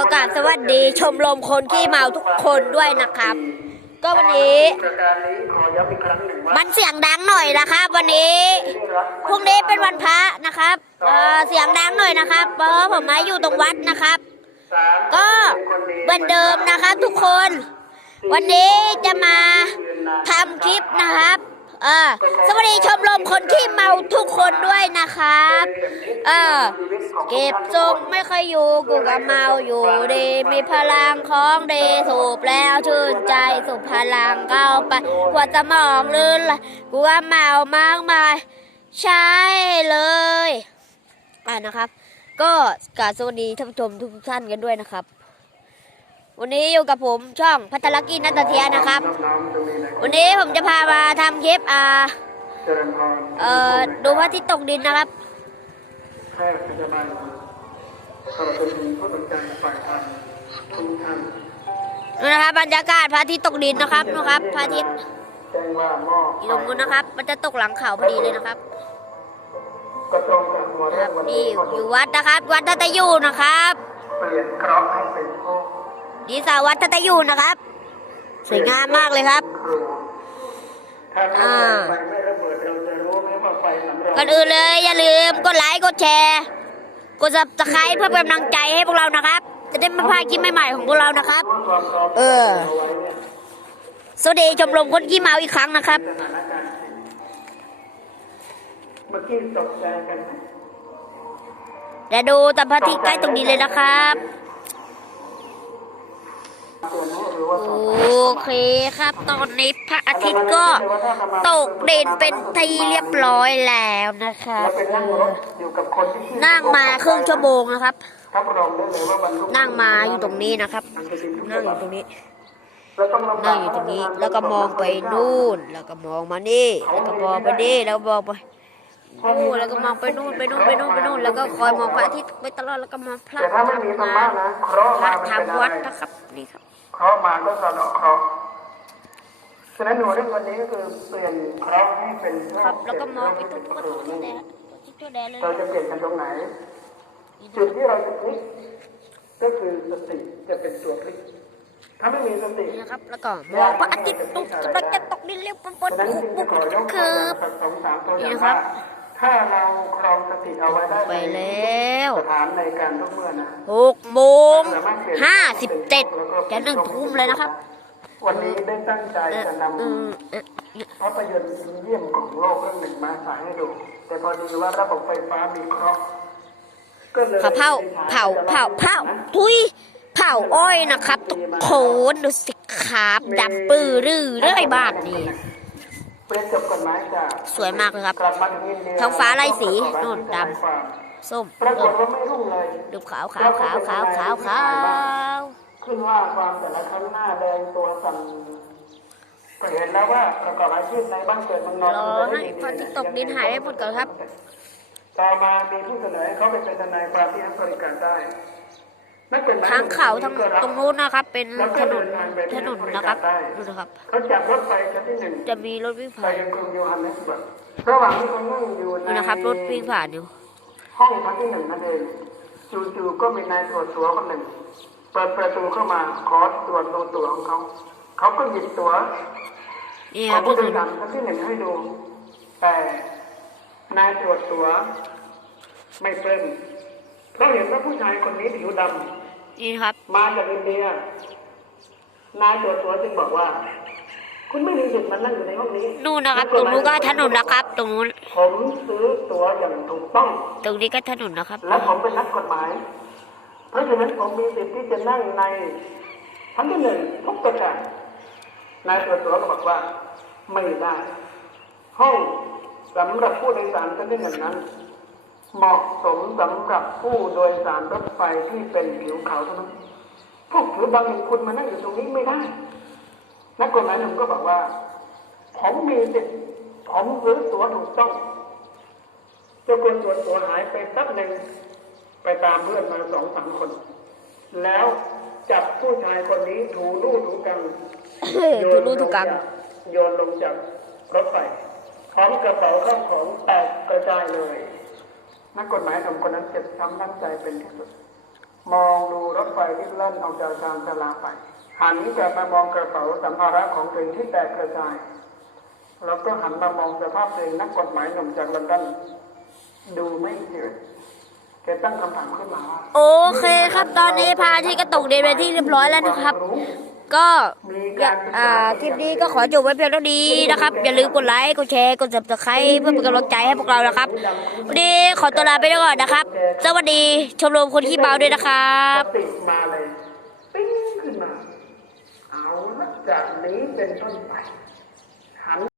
ก็กราบสวัสดีชมรมคนขี้เมาทุกคนด้วยนะครับ ก็วันนี้ประการนี้ขอย้ำอีกครั้งหนึ่งว่ามันเสียงดังหน่อยนะครับ วันนี้พรุ่งนี้เป็นวันพระนะครับเอ่อเสียงดังหน่อยนะครับเพราะผมมาอยู่ตรงวัดนะครับสามก็เหมือนเดิมนะครับทุกคน วันนี้จะมาทำคลิปนะครับเออสวัสดีชมรมคนที่เมาทุกคนด้วยนะครับ เออ เก็บทรงไม่ค่อยอยู่กูก็เมาอยู่ดี มีพลังของดีสูบแล้วชื่นใจสูบพลังเข้าไปหัวสมองลื่นไหลกูก็เมามากมาย ใช่เลยอ่านะครับ ก็กาสวัสดีท่านผู้ชมทุกท่านกันด้วยนะครับ วันนี้อยู่กับผมช่องพัทรกิจนัตเทียนะครับ วันนี้ผมจะพามาทำคลิปอ่าเอ่อดูพระอาทิตย์ตกดินนะครับ ทย์พยาบาลขอบคุณผู้สนใจฝ่ายการทุกท่านดูนะครับบรรยากาศพระอาทิตย์ตกดินนะครับนะครับพระอาทิตย์แจ้งว่าหม้ออยู่ตรงนู้นนะครับ มันจะตกหลังเขาพอดีเลยนะครับก็ตรงกับหัวคเรื่รัอบงวันนี่นี้อยู่วัดนะครับ วัดทัตยูนะครับเปลี่ยนเคราะห์ให้เป็นโชคดีสาวัดทัตยูนะครับสวยงามมากเลยครับครูถ้าทำไฟไม่ระเบิด ก่อนอื่นเลยอย่าลืมกดไลค์กดแชร์ กดซับสไครต์เพื่อเป็นกำลังใจให้พวกเรานะครับ จะได้ไม่พลาดคลิปใหม่ๆของพวกเรานะครับความพร้อมเออเอาไว้เนี่ยสวัสดีชมรมคนขี้เมาอีกครั้งนะครับสถานการณ์เมื่อกี้ตกใจกันไหมเดี๋ยวดูตามพระอาทิตย์ใกล้ตรงนี้เลยนะครับ ตัวนี้หรือว่า โอ เคครับ ตอนนี้พระอาทิตย์ก็ตกเด่นเป็นที่เรียบร้อยแล้วนะครับนั่งรถอยู่กับครื่องมาครึ่งชั่วโมงนะครับ นั่งมาอยู่ตรงนี้นะครับ นั่งอยู่ตรงนี้นั่งอยู่ตรงนี้ แล้วก็มองไปนู่น แล้วก็มองมานี่ แล้วก็มองไปนี่ แล้วก็มองไป นู่นแล้วก็มองไปนู่นไปนู่นไปนู่นไปนู่นแล้วก็คอยมองพระอาทิตย์ไปตลอดแล้วก็มองพระแต่ถ้าไม่มีธรรมะนะเคราะห์พระมามันเป็นทำอะวัดไรนะครับนี่ครับเคราะห์มาก็สะเดาะเคราะห์ฉะนั้นหนูเรื่องวันนี้ก็คือเปลี่ยนเคราะห์ให้เป็นโชครับแล้วก็มองไปตรงตัวตัวแดงตัวแดงเลยเราจะเปลี่ยนกันตรงไหนจุดที่เราจะพลิกก็คือสติจะเป็นตัวพลิกถ้าไม่มีสตินี่นะครับแล้วก็มองพระอาทิตย์ตกกำลังจะตกดินเร็วปุ๊บปุ๊บฉะนั้นปุ๊บจึงปุ๊จะบขอยปุ๊กบตัวอคืย่างอสักสองสามตัวอนี่ย่างนะครับว่า ถ้าเราครองสติเอาไว้ได้ไปแล้วสถานในการทุกเมื่อนะหกโมงห้าสิบเจ็ดจะหนึ่งทุ่มเลยนะครับ วันนี้ได้ตั้งใจเออจะนเออเออำภาพยนตร์ชิ้นเยี่ยมของโลกเรื่องหนึ่งมาฉายให้ดู แต่พอดีว่าระบบไฟฟ้ามีเคราะห์ก็เลยเผาเผาเผาเผาทุยเผาอ้อยนะครับทุกคนดูสิครับดำปื้อรือเรื่อยบ้านนี่ สวยมากเลยครับกลับมาถึงอินเดียท้องฟ้าไล่สีนู่นดำความส้มปรากฏว่าไม่รุ่งเลยดูขาวขาวขาวขาวขาวขาวขึ้นว่าความแต่ละครั้งหน้าแดงตัวสั่นก็เห็นแล้วว่าประกอบอาชีพในบ้านเกิดเมืองนอนรอให้พระอาทิตย์ตกดินหายไปหมดก่อนครับ ต่อมามีผู้เสนอให้เขาไปเป็นทนายความที่อเมริกันได้นักกฎหมาย ทางเขาทางก็บตรงนู้นนะครับ เป็นแล้วถก็นเดินทางไปถที่นนนะครับดูนะครับเขาจับรถไฟชั้นที่หนึ่งจะมีรถวิ่งไปผ่านยังกรุงโยฮันเนสเบิร์กระหว่างที่เขานั่งอยู่ในดูนะครับ รถวิ่งผ่านอยู่ ห้องชั้นที่หนึ่งนั่นเองจู่ๆก็มีนายตรวจตั๋วคนหนึ่งเปิดประตูเข้ามาขอตรวจดูตั๋วของเขา เขาก็หยิบตั๋วนี่ขคอรังบผู้ทุกโดคยนสารชั้นที่หนึ่งให้ดู แต่นายตรวจตั๋วไม่เป็นเพราะเห็นว่าผู้ชายคนนี้ผิวดำ นี่นะครับ มาจากอินเดีย นายตรวจตั๋วจึงบอกว่า คุณไม่มีสิทธิ์มานั่งอยู่ในห้องนี้นู่นนะครับ ตรงนู้นก็ถนนนะครับ ตรงนู้น ผมซื้อตั๋วอย่างถูกต้อง ตรงนี้ก็ถนนนะครับ และผมเป็นนักกฎหมาย เพราะฉะนั้นผมมีสิทธิ์ที่จะนั่งในชั้นที่หนึ่งทุกประการนายตรวจตั๋วก็บอกว่า ไม่ได้ ห้องสำหรับผู้โดยสารชั้นที่หนึ่งนั้น เหมาะสมสำหรับผู้โดยสารรถไฟที่เป็นผิวขาวเท่านั้นพวกผิวดำอย่างคุณมานั่งอยู่ตรงนี้ไม่ได้นักกฎหมายหนุ่มก็บอกว่า ผมมีสิทธิ์ผมซื้อตั๋วถูกต้องเจ้าคนตรวจตัวหายไปแป๊บหนึ่งไปตามเพื่อนมาสองสามคน แล้วจับผู้ชายคนนี้ถูลู่ถูกังเฮ้ยถูลู่ถูกังโยนลงจากรถไฟพร้อมกระเป๋าข้าวของแตกกระจายเลย นักกฎหมายหนุ่มคนนั้นเจ็บช้ำน้ำใจเป็นที่สุด มองดูรถไฟที่แล่นออกจากชานชาลาไป หันกลับมามองกระเป๋าสัมภาระของตัวเองที่แตกกระจาย แล้วก็หันมามองสภาพตัวเองนักกฎหมายหนุ่มจากลอนดอนดูไม่เจืดแกตั้งคำถามขึ้นมา โอเคครับตอนนี้พาที่กระตกเดนไปที่เรียบร้อยแล้วนะครับ ก็อ่าคลิปนี้ก็ขอจบไว้เพียงเท่านี้นะครับ อย่าลืมกดไลค์กดแชร์กดซับสไครต์เพื่อเป็นกำลังใจให้พวกเรานะครับวันนี้ขอตัวลาไปก่อนนะครับ สวัสดีชมรมคนขี้เมาด้วยนะครับติมาเลยปิ้งขึ้นมาเอาละจากนี้เป็นต้นไป